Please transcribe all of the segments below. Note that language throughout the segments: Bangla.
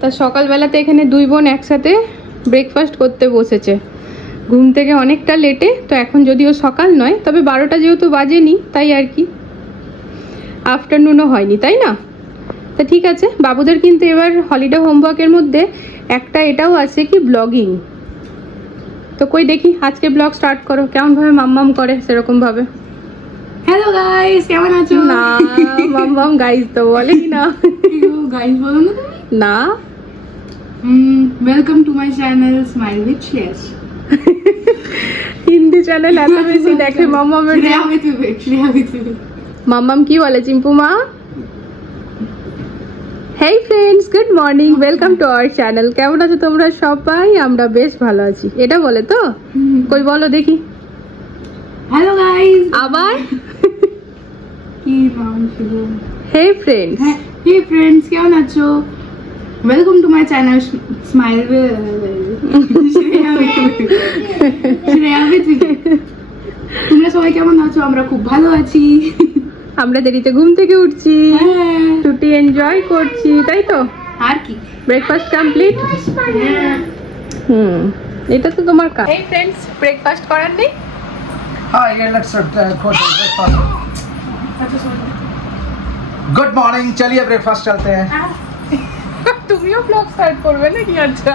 তা সকালবেলাতে এখানে দুই বোন একসাথে ব্রেকফাস্ট করতে বসেছে ঘুম থেকে অনেকটা লেটে। তো এখন যদিও সকাল নয়, তবে 12টা যেহেতু বাজেনি তাই আর কি, আফটারনুনও হয়নি, তাই না? তা ঠিক আছে, বাবুদের কিন্তু এবার হলিডে হোমওয়ার্কের মধ্যে একটা এটাও আছে কি ব্লগিং। তো কই দেখি আজকে ব্লগ স্টার্ট করো, কেমন ভাবে মাম্মাম করে সেরকম ভাবে। হ্যালো গাইস, কেমন আছো? না মাম্মাম গাইস তো বলেই না। গাইস বলো না না। Welcome to my channel smile with Shreyas. Hindi channel এত বেশি দেখে মাম্মামের। মাম্মাম কি বলে চিম্পু মা? হেই friends, good morning, welcome to our channel. কেমন আছো তোমরা সবাই? আমরা বেশ ভালো আছি। এটা বলে তো? কই বলো দেখি। Hello guys. আবার কি নাম ছিল? হে ফ্রেন্ডস। হে ফ্রেন্ডস, কেমন আছো? Welcome to my channel smile তোমরা সবাই কেমন আছো? আমরা খুব ভালো আছি। আমরা দেরিতে ঘুম থেকে উঠছি, ছুটি এনজয় করছি, তাই তো? আর কি, ব্রেকফাস্ট কমপ্লিট? এটা তো তোমার কাজ। এই ফ্রেন্ডস, ব্রেকফাস্ট করার নেই? Hi, yeah, let's start breakfast. Good morning, चलिए ब्रेकफास्ट चलते हैं। তুমিও ব্লগ স্টার্ট করবে নাকি? আচ্ছা,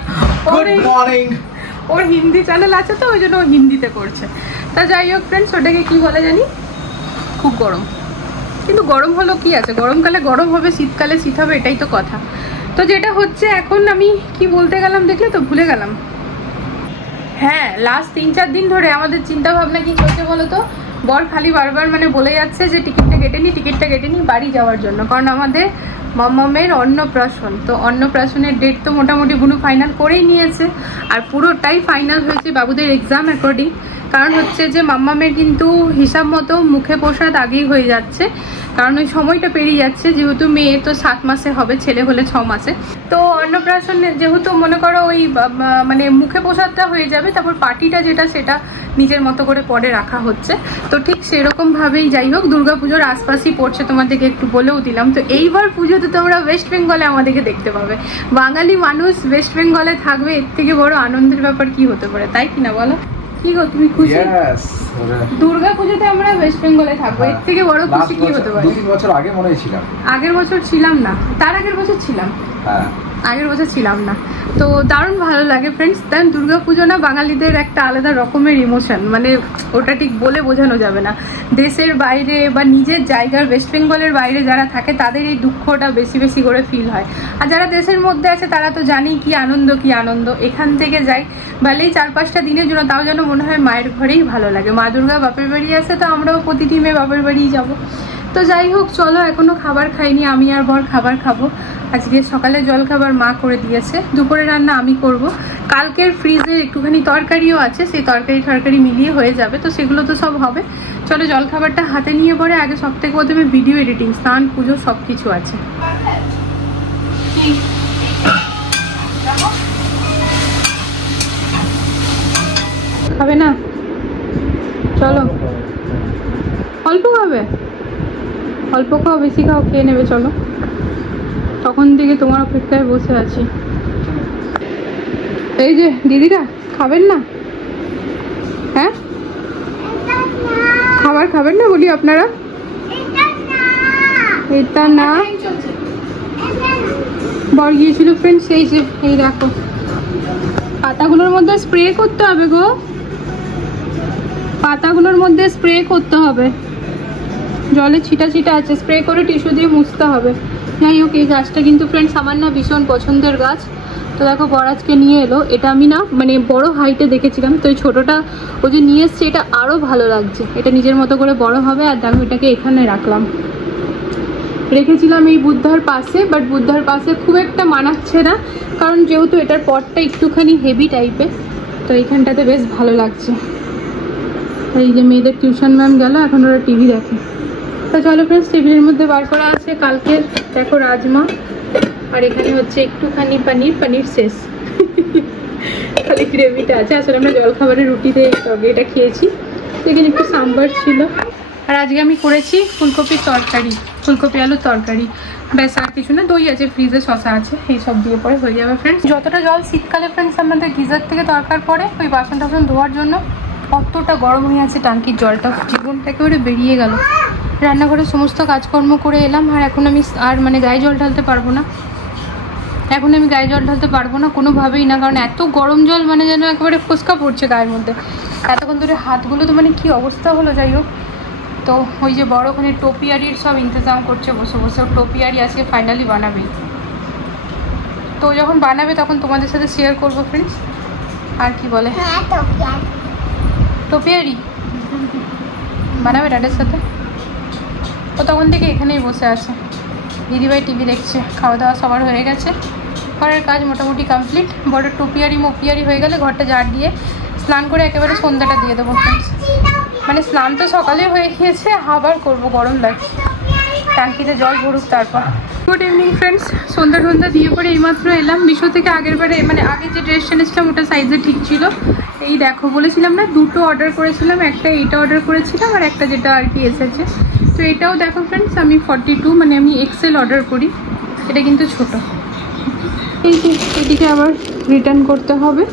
গুড মর্নিং। ওর হিন্দি চ্যানেল আছে তো ওই জন্য ও হিন্দিতে করছে। তা যাই হোক ফ্রেন্ডস, ওটাকে কি বলে জানি, খুব গরম। কিন্তু গরম হলো কি আছে, গরমকালে গরম হবে, শীতকালে শীত হবে, এটাই তো কথা। তো যেটা হচ্ছে এখন, আমি কি বলতে গেলাম দেখলে তো ভুলে গেলাম। হ্যাঁ, লাস্ট 3-4 দিন ধরে আমাদের চিন্তা ভাবনা কি চলছে বলো তো? বর খালি বারবার মানে বলে যাচ্ছে যে টিকিটটা কেটে নি বাড়ি যাওয়ার জন্য, কারণ আমাদের মাম্মামের অন্নপ্রাশন। তো অন্নপ্রাশনের ডেট তো মোটামুটি বুনু ফাইনাল করেই নিয়েছে, আর পুরোটাই ফাইনাল হয়েছে বাবুদের এক্সাম অ্যাকর্ডিং। কারণ হচ্ছে যে মাম্মামের কিন্তু হিসাব মতো মুখে প্রসাদ আগেই হয়ে যাচ্ছে, কারণ ওই সময়টা পেরিয়ে যাচ্ছে। যেহেতু মেয়ে তো 7 মাসে হবে, ছেলে হলে 6 মাসে। তো অন্নপ্রাশন যেহেতু মনে করো ওই মানে মুখে প্রসাদটা হয়ে যাবে, তারপর পার্টিটা যেটা সেটা নিজের মতো করে পরে রাখা হচ্ছে। তো ঠিক সেরকম ভাবেই যাই হোক, দুর্গাপুজোর আশপাশই পড়ছে, তোমাদেরকে একটু বলেও দিলাম। তো এইবার পুজোতে তোমরা ওয়েস্ট বেঙ্গলে আমাদেরকে দেখতে পাবে। বাঙালি মানুষ ওয়েস্ট বেঙ্গলে থাকবে, এর থেকে বড় আনন্দের ব্যাপার কি হতে পারে, তাই কিনা বলো? কি গো, তুমি খুশি? দুর্গা পুজোতে আমরা ওয়েস্ট বেঙ্গলে থাকবো, এর থেকে বড় খুশি কি হতে পারে? 2-3 বছর আগে মনে হয়েছিলাম। আগের বছর ছিলাম না, তার আগের বছর ছিলাম। হ্যাঁ, আগের বছর ছিলাম না। তো দারুণ ভালো লাগে ফ্রেন্ডস। দেন দুর্গাপুজো না বাঙালিদের একটা আলাদা রকমের ইমোশন, মানে ওটা ঠিক বলে বোঝানো যাবে না। দেশের বাইরে বা নিজের জায়গার ওয়েস্ট বেঙ্গলের বাইরে যারা থাকে তাদের এই দুঃখটা বেশি বেশি করে ফিল হয়। আর যারা দেশের মধ্যে আছে তারা তো জানি কি আনন্দ। এখান থেকে যাই ভালেই 4-5টা দিনের জন্য, তাও যেন মনে হয় মায়ের ঘরেই ভালো লাগে। মা দুর্গা বাপের বাড়ি আসে, তো আমরাও প্রতিটি মেয়ে বাপের বাড়িই যাবো। তো যাই হোক, চলো, এখনো খাবার খাইনি, আমি আর বর খাবার খাবো। আজকে সকালে জলখাবার মা করে দিয়েছে, দুপুরে রান্না আমি করব। কালকের ফ্রিজের একটুখানি তরকারিও আছে, সেই তরকারি মিলিয়ে হয়ে যাবে, তো সেগুলো তো সব হবে। চলো জলখাবারটা হাতে নিয়ে পরে আগে সব থেকে প্রথমে ভিডিও এডিটিং, স্নান, পুজো সব কিছু আছে। খাবে না? চলো, অল্প খাবে, অল্প খাও, বেশি খাও, খেয়ে নেবে। চলো, তখন থেকে তোমার অপেক্ষায় বসে আছি। এই যে দিদিরা, খাবেন না? হ্যাঁ, খাবার খাবেন না বলি আপনারা? এটা না, বর গিয়েছিল ফ্রেন্ডস, এই যে এই দেখো, পাতাগুলোর মধ্যে স্প্রে করতে হবে গো, পাতাগুলোর মধ্যে স্প্রে করতে হবে, জলে ছিটা আছে, স্প্রে করে টিস্যু দিয়ে মুছতে হবে। যাই হোক, এই গাছটা কিন্তু ফ্রেন্ডস আমার না ভীষণ পছন্দের গাছ। তো দেখো বর আজকে নিয়ে এলো, এটা আমি না মানে বড় হাইটে দেখেছিলাম, তো এই ছোটোটা ও যে নিয়ে এসছে এটা আরও ভালো লাগছে। এটা নিজের মতো করে বড় হবে। আর দেখো এটাকে এখানে রেখেছিলাম এই বুদ্ধার পাশে, বাট বুদ্ধার পাশে খুব একটা মানাচ্ছে না, কারণ যেহেতু এটার পটটা একটুখানি হেভি টাইপের, তো এইখানটাতে বেশ ভালো লাগছে। এই যে মেয়েদের টিউশন ম্যাম গেল, এখন ওরা টিভি দেখে। তো চলো ফ্রেন্ডস, টেবিলের মধ্যে বার করা আছে কালকে দেখো রাজমা, আর এখানে হচ্ছে একটুখানি পনির শেষ, খালি গ্রেভিটা আছে। আসলে আমরা জলখাবারের রুটিতে এটা খেয়েছি, এখানে একটু সাম্বার ছিল। আর আজকে আমি করেছি ফুলকপির তরকারি, ফুলকপি আলুর তরকারি। ব্যাস আর কিছু না, দই আছে ফ্রিজে, শশা আছে, এই সব দিয়ে পরে হয়ে যাবে ফ্রেন্ডস। যতটা জল শীতকালে ফ্রেন্ডস আমাদের গিজার থেকে দরকার পড়ে ওই বাসন টাসন ধোয়ার জন্য, অতটা গরম হয়ে আছে টাঙ্কির জলটা, জীবনটা একেবারে বেরিয়ে গেল। রান্নাঘরে সমস্ত কাজকর্ম করে এলাম, আর এখন আমি আর মানে গায়ে জল ঢালতে পারবো না, এখন আমি গায়ে জল ঢালতে পারবো না কোনোভাবেই না, কারণ এত গরম জল মানে যেন একেবারে ফুসকা পড়ছে গায়ের মধ্যে। এতক্ষণ ধরে হাতগুলো তো মানে কি অবস্থা হলো, যাই হোক। তো ওই যে বড় ওখানে টোপিয়ারির সব ইন্তজাম করছে বসে বসে, টোপিয়ারি আজকে ফাইনালি বানাবে, তো যখন বানাবে তখন তোমাদের সাথে শেয়ার করবো ফ্রেন্ডস। আর কি বলে টোপিয়ারি বানাবে ড্যাডের সাথে, ও তখন থেকে এখানেই বসে আছে, দিদিভাই টিভি দেখছে, খাওয়া দাওয়া সবার হয়ে গেছে, ঘরের কাজ মোটামুটি কমপ্লিট। বড় টোপিয়ারি মোপিয়ারি হয়ে গেলে ঘরটা ঝাড় দিয়ে স্নান করে একেবারে সন্ধ্যাটা দিয়ে দেবো ফ্রেন্ডস। মানে স্নান তো সকালে হয়ে গিয়েছে, আবার করবো, গরম লাগছে, ট্যাঙ্কিতে জল ভরুক তারপর। গুড ইভিনিং ফ্রেন্ডস, সন্ধ্যা দিয়ে পরে এইমাত্র এলাম মিশো থেকে। আগের বারে মানে আগে যে ড্রেস এনেছিলাম ওটা সাইজে ঠিক ছিল, এই দেখো বলেছিলাম না দুটো অর্ডার করেছিলাম, একটা এইটা অর্ডার করেছিলাম আর একটা যেটা আর কি এসেছে। তো এটাও দেখো ফ্রেন্ডস আমি 42 মানে আমি এক্সেল অর্ডার করি, এটা কিন্তু ছোট। এদিকে আবার রিটার্ন করতে হবে,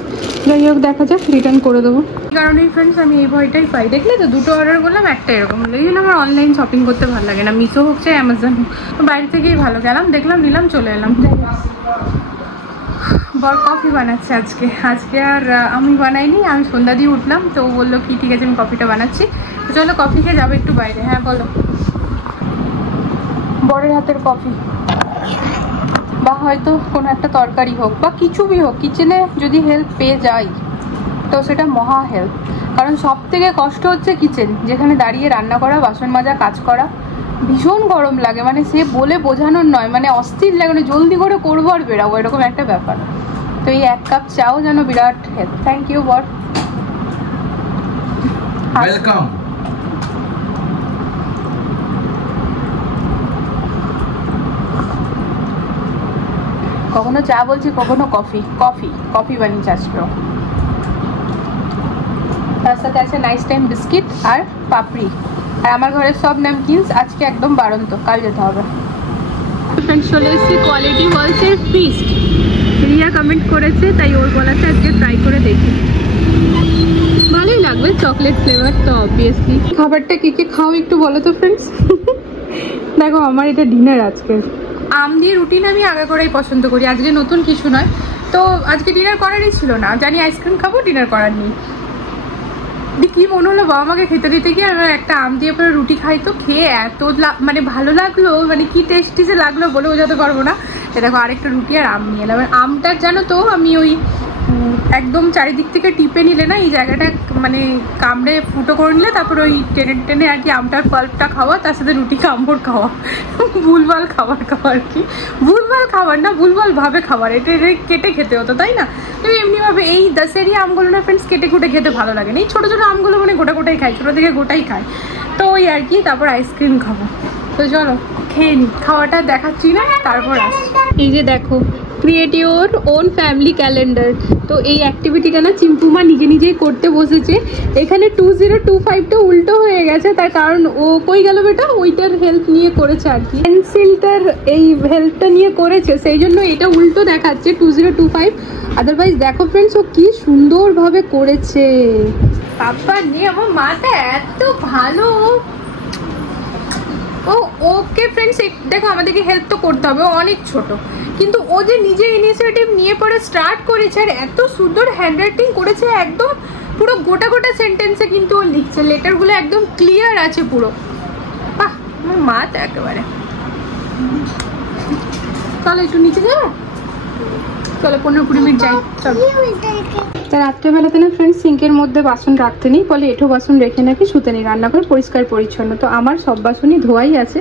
যাই হোক দেখা যাক, রিটার্ন করে দেবো। এই কারণেই ফ্রেন্ডস আমি এই ভয়টাই পাই, দেখলে তো দুটো অর্ডার করলাম, একটা এরকম হলো। এই জন্য আমার অনলাইন শপিং করতে ভালো লাগে না, মিশো হোক চাই অ্যামাজন হোক, বাইরে থেকেই ভালো, গেলাম দেখলাম নিলাম চলে এলাম। বর কফি বানাচ্ছে আজকে আর আমি বানাইনি, আমি সন্ধ্যা দিয়ে উঠলাম তো ও বললো কি ঠিক আছে আমি কফিটা বানাচ্ছি, তো চলো কফি খেয়ে যাবো একটু বাইরে। হ্যাঁ বলো। বরের হাতের কফি বা হয়তো কোনো একটা তরকারি হোক বা কিছুই হোক, কিচেনে যদি হেল্প পেয়ে যাই তো সেটা মহা হেল্প, কারণ সব থেকে কষ্ট হচ্ছে কিচেন, যেখানে দাঁড়িয়ে রান্না করা, বাসন মাজা, কাজ করা, ভীষণ গরম লাগে, মানে সে বলে বোঝানোর নয়, মানে অস্থির লাগে, মানে জলদি করে করবো আর বেরাবো এরকম একটা ব্যাপার। তো এই এক কাপ চাও যেন বিরাট হেল্প। থ্যাংক ইউ বর, ওয়েলকাম। কখনো চা বলছি, কখনো কফি কফি কফি বানিয়েছে আজকে। তার সাথে আছে নাইস টাইম বিস্কিট আর পাপড়ি, আর আমার ঘরের সব ন্যাপকিনস আজকে একদম বাড়ন্ত, কাল যেতে হবে। ফ্রেন্ডস চলে এসেছি কোয়ালিটি ওয়ালসের ফিস্ট, রিয়া কমেন্ট করেছে তাই ওর বলাতে আজকে ট্রাই করে দেখি, ভালোই লাগবে, চকলেট ফ্লেভার তো অবভিয়াসলি। খাবারটা কে কে খাও একটু বলো তো ফ্রেন্ডস। দেখো আমার এটা ডিনার আজকে, আম দিয়ে রুটিন আমি আগে করেই পছন্দ করি, আজকে নতুন কিছু নয়, তো আজকে ডিনার করারই ছিল না, জানি আইসক্রিম খাবো, ডিনার করার নেই। কি মনে হলো বাবা আমাকে খেতে দিতে গিয়ে আমরা একটা আম দিয়ে পরে রুটি খাই, তো খেয়ে এত মানে ভালো লাগলো, মানে কি টেস্টি যে লাগলো বলে বোঝাতে পারবো না। দেখো আরেকটা রুটি আর আম নিয়ে এলাম, আমটা জানো তো আমি ওই একদম চারিদিক থেকে টিপে নিলে না এই জায়গাটা মানে কামড়ে ফুটো করে নিলে তারপর ওই টেনে টেনে আর কি আমটার পাল্পটা খাওয়া, তার সাথে রুটি কামড় খাওয়া, ভুলভাল খাবার খাওয়া আর কি, ভুলভাল খাবার না ভুলভাল ভাবে খাবার, এটা কেটে খেতে হতো তাই না। তো এমনিভাবে এই দশেরি আমগুলো না ফ্রেন্ডস কেটে কুটে খেতে ভালো লাগে না, এই ছোটো ছোটো আমগুলো মানে গোটা গোটাই খাই, ছোটো থেকে গোটাই খাই, তো ওই আর কি। তারপর আইসক্রিম খাবো, তো চলো খেয়ে নি, খাওয়াটা দেখাচ্ছি না তারপর আসি। এই যে দেখো create your own family calendar, তো এই অ্যাক্টিভিটিটা না চিম্পুমা নিজে নিজেই করতে বসেছে। এখানে 2025টা উল্টো হয়ে গেছে, তার কারণ ও কই গেল বেটা, ওইটার হেল্প নিয়ে করেছে আর কি, পেন্সিলটার এই হেল্পটা নিয়ে করেছে, সেই জন্য এটা উল্টো দেখাচ্ছে 2025। আদারওয়াইজ দেখো ফ্রেন্ডস ও কি সুন্দরভাবে করেছে, বাবা নিয়ে আমার মাটা এত ভালো। ও ওকে ফ্রেন্ডস দেখো আমাদেরকে হেল্প তো করতে হবে, ও অনেক ছোট, কিন্তু ও যে নিজে ইনিশিয়েটিভ নিয়ে পরে স্টার্ট করেছে আর এত সুন্দর হ্যান্ডরাইটিং করেছে, একদম পুরো গোটা গোটা সেন্টেন্সে কিন্তু ও লিখছে, লেটারগুলো একদম ক্লিয়ার আছে পুরো, বাহ আমার মা তো একেবারে। চলো একটু নিচে যাবো, চলো 15-20 মিনিট যাই। চলো তা রাত্রেবেলাতে না ফ্রেন্ডস সিঙ্কের মধ্যে বাসন রাখতে নেই, বলে এঁঠো বাসন রেখে নাকি শুতে নেই, রান্না করে পরিষ্কার পরিচ্ছন্ন। তো আমার সব বাসনই ধোয়াই আছে,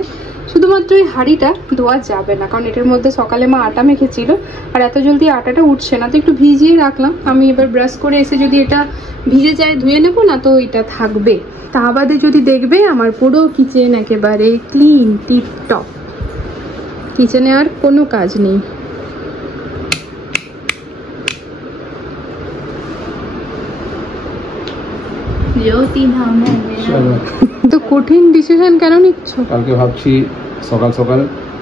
শুধুমাত্র এই হাঁড়িটা ধোয়া যাবে না, কারণ এটার মধ্যে সকালে মা আটা মেখেছিল আর এত জলদি আটাটা উঠছে না, তো একটু ভিজিয়ে রাখলাম। আমি এবার ব্রাশ করে এসে যদি এটা ভিজে যায় ধুয়ে নেবো না, তো এটা থাকবে। তা বাদে যদি দেখবে আমার পুরো কিচেন একেবারে ক্লিন টিপটপ, কিচেনে আর কোনো কাজ নেই। তো কঠিন ডিসিশন কেন নিচ্ছ? কালকে ভাবছি সকাল সকাল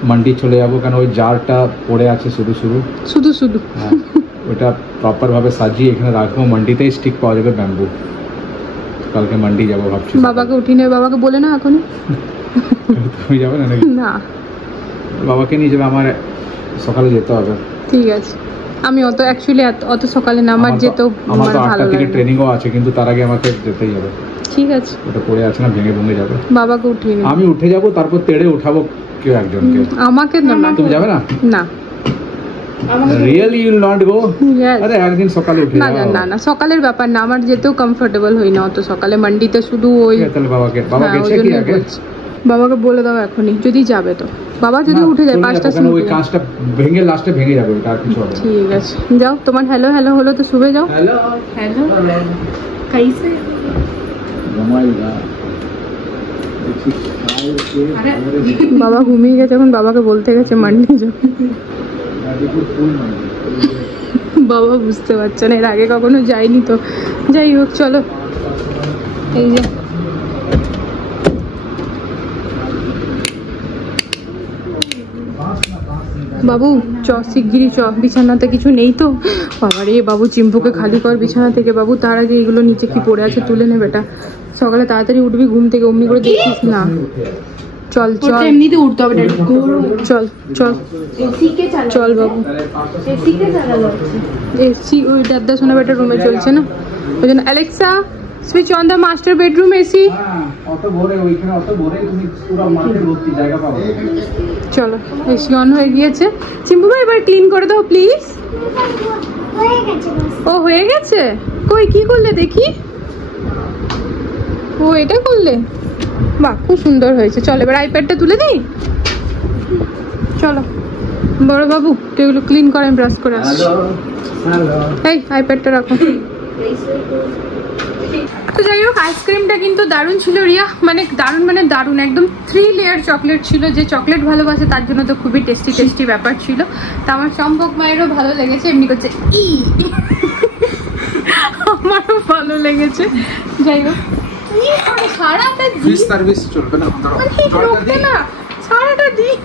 মান্ডি চলে যাবো, কারণ ওই জারটা পড়ে আছে শুধু শুধু। হ্যাঁ, ওটা প্রপার ভাবে সাজিয়ে এখানে রাখবো। মান্ডিতেই স্টিক পাওয়া যাবে ব্যাম্বু। কালকে মান্ডি যাবো ভাবছি। বাবাকে উঠিয়ে নেবে, বাবাকে বলে না এখন। তুমি যাবে না নাকি? না, বাবাকে নিয়ে যাবে, আমার সকালে যেতে হবে। ঠিক আছে, আমি অত সকালে না, আমার যেতেও আমার তো ভালো 8টা থেকে লাগে। ট্রেনিংও আছে, কিন্তু তার আগে আমাকে যেতেই হবে। ঠিক আছে, ওটা পড়ে আছে না, ভেঙে ভেঙে যাবে। বাবাকে উঠিয়ে নেবে। আমি উঠে যাব, তারপর তেড়ে উঠাবো কেউ একজনকে। আমাকে না, তুমি যাবে না? না really you will not go? Yes. আরে একদিন সকালে উঠে না যাও। না না, সকালের ব্যাপার না, আমার যেতেও কমফোর্টেবল হই না অত সকালে মান্ডিতে। শুধু ওই ঠিক আছে, তাহলে বাবা হ্যাঁ, ওই গেছে কি জন্যই আগে? বলছি। বাবাকে বলে দাও এখনই, যদি যাবে তো। বাবা যদি না, উঠে যায় চলে 5টার যাবো, কারণ সময়। ওই কাঁচটা ভেঙে লাস্টে ভেঙে যাবে, ওটা আর কিছু হবে না। ঠিক আছে, যাও। তোমার হ্যালো হ্যালো হলো তো, শুভে যাও। হ্যালো हेलो कैसे अरे বাবা ঘুমিয়ে গেছে, এখন বাবাকে বলতে গেছে মান্ডি যাও। বাবা বুঝতে পারছে না, এর আগে কখনো যায়নি তো। যাই হোক, চলো। এই যে বাবু, শিগগিরই বিছানাতে কিছু নেই তো? বাবা রে বাবু, চিম্পুকে খালি কর বিছানা থেকে বাবু। তার আগে এগুলো নিচে কি পড়ে আছে তুলে নে বেটা। সকালে তাড়াতাড়ি উঠবি ঘুম থেকে, অমনি করে দেখিস না। চল চল, এমনিতে উঠতে হবে ড্যাডি। চল চল এসি কে চালাচ্ছে? চল বাবু। এসি কে চালালো আজকে? এসি ওই দাদা শোনা বেটা রুমে চলছে না, ওই জন্য। Alexa, switch on the master bedroom AC. হ্যাঁ, অত ভোরে ওইখানে অত ভোরে তুমি পুরো মাঠে ভর্তি জায়গা পাবে। চলো, এসি অন হয়ে গিয়েছে। চিম্পু ভাই এবার ক্লিন করে দাও প্লিজ। ও হয়ে গেছে? কই কি করলে দেখি? ও এটা করলে? বাহ, খুব সুন্দর হয়েছে। চলো এবার আইপ্যাডটা তুলে দিই। চলো বড় বাবু, তুই এগুলো ক্লিন করে, আমি ব্রাশ করে আসছি। হ্যালো এই আইপ্যাডটা রাখো। তো যাই হোক, আইসক্রিমটা কিন্তু দারুণ ছিল রিয়া, মানে দারুণ একদম 3 লেয়ার চকলেট ছিল। যে চকলেট ভালোবাসে তার জন্য তো খুবই টেস্টি ব্যাপার ছিল। তা আমার চম্পক মায়েরও ভালো লেগেছে, এমনি করছে ই আমারও ভালো লেগেছে। যাই হোক, কি করে সারাটা ফিশ সার্ভিস চলবে না? রোখতে না, সারাটা দিন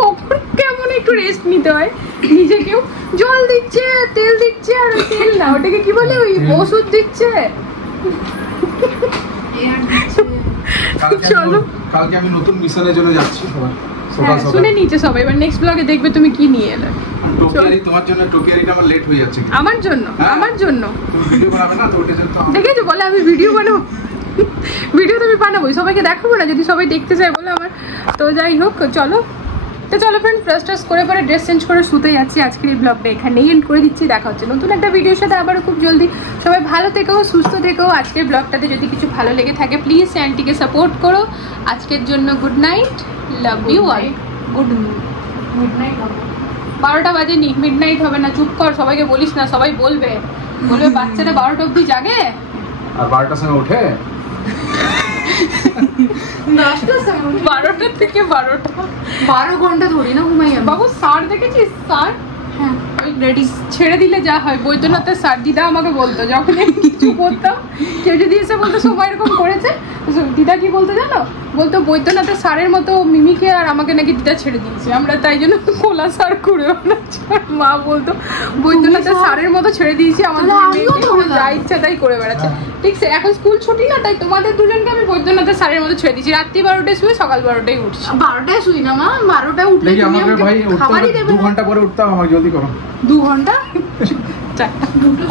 কখন কেমন একটু রেস্ট নিতে হয় নিজেকেও। জল দিচ্ছে, তেল দিচ্ছে, আর ওই তেল না, ওটাকে কি বলে, ওই ওষুধ দিচ্ছে। চলো, কালকে আমি নতুন মিশনে চলে যাচ্ছি। সকাল হ্যাঁ, সকাল শুনে নিচে সবাই। এবার নেক্সট ব্লগে দেখবে তুমি কি নিয়ে এলে। টোকিয়ারি, তোমার জন্য টোকিয়ারিটা আমার লেট হয়ে যাচ্ছে। আমার জন্য, হ্যাঁ। আমার জন্য তুমি ভিডিও বানাবে না তো, ওটা জন্য তো দেখেছো বলে আমি ভিডিও বানাবো। ভিডিও তো আমি বানাবোই, সবাইকে দেখাবো না যদি সবাই দেখতে চায় বলে আমার। তো যাই হোক, চলো ফ্রেন্ড, ব্রাশ করে পরে ড্রেস চেঞ্জ করে শুতে যাচ্ছি। আজকের এই ব্লগটা এখানেই এন্ড করে দিচ্ছি। দেখা হচ্ছে নতুন একটা ভিডিওর সাথে আবারও খুব জলদি। সবাই ভালো থেকো, সুস্থ থেকো। আজকের ব্লগটাতে যদি কিছু ভালো লেগে থাকে প্লিজ চ্যানেলটিকে সাপোর্ট করো। আজকের জন্য good night, love you all. Good night. 12টা বাজেনি, মিড নাইট হবে না। চুপ কর, সবাইকে বলিস না, সবাই বলবে বাচ্চারা 12টা অব্দি জাগে, আর 12টার সময় উঠে 12টা থেকে 12টা 12 ঘন্টা ধরি না ঘুমাই আমি। বাবু সার দেখেছিস? সার হ্যাঁ ওই রেডি ছেড়ে দিলে যা হয়। বৈদ্যনাথের সার দিদা আমাকে বলতো, যখন আমি কিছু করতাম কেউ যদি এসে বলতো সময় এরকম করেছে, দিদা কি বলতো জানো? বলতো বৈদ্যনাথের সারের মতো মিমিকে আর আমাকে নাকি দিদা ছেড়ে দিয়েছে, আমরা তাই জন্য কোলা সার করে বেড়াচ্ছি। মা বলতো বৈদ্যনাথের সারের মতো ছেড়ে দিয়েছি আমাদের মেয়েকে, যা ইচ্ছা তাই করে বেড়াচ্ছে। ঠিক আছে, এখন স্কুল ছুটি না, তাই তোমাদের দুজনকে আমি বৈদ্যনাথের সারের মতো ছেড়ে দিয়েছি। রাত্রি 12টায় শুয়ে সকাল 12টায় উঠছি। 12টায় শুই না মা, 12টায় উঠলে দেখি তুমি আমাকে আমাকে ভাই খাবারই উঠতে দেবে 2 না। ঘন্টা পরে উঠতে হবে, আমাকে জলদি করো। 2 ঘন্টা 4টা